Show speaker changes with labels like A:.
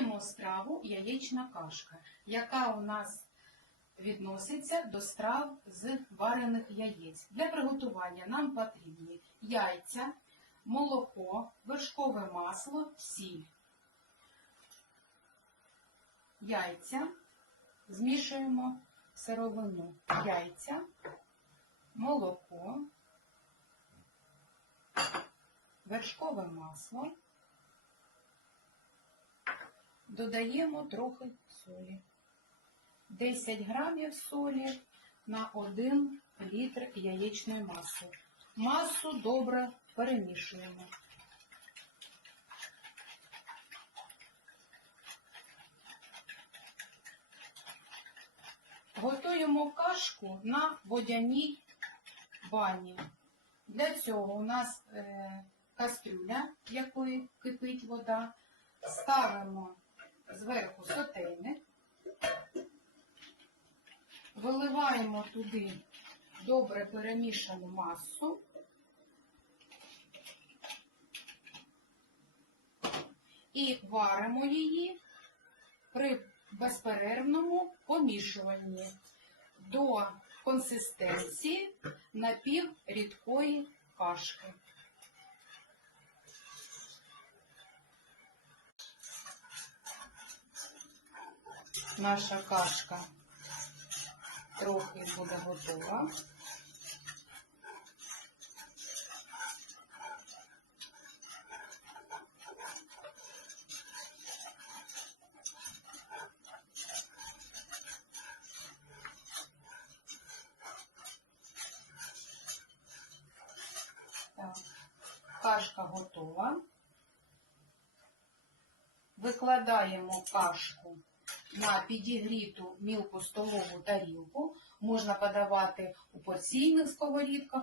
A: Готуємо страву яєчна кашка, яка у нас відноситься до страв з варених яєць. Для приготування нам потрібні яйця, молоко, вершкове масло, сіль. Яйця змішуємо сировину. Яйця, молоко, вершкове масло. Додаємо трохи солі. 10 грамів солі на 1 літр яєчної маси. Масу добре перемішуємо. Готуємо кашку на водяній бані. Для цього у нас е, кастрюля, в якої кипить вода. Ставимо зверху сотейник, виливаємо туди добре перемішану масу. І варимо її при безперервному помішуванні до консистенції напіврідкої кашки. Наша кашка трохи буде готова. Кашка готова. Викладаємо кашку на підігріту мілку столову тарілку. Можна подавати у порційних сковорідках.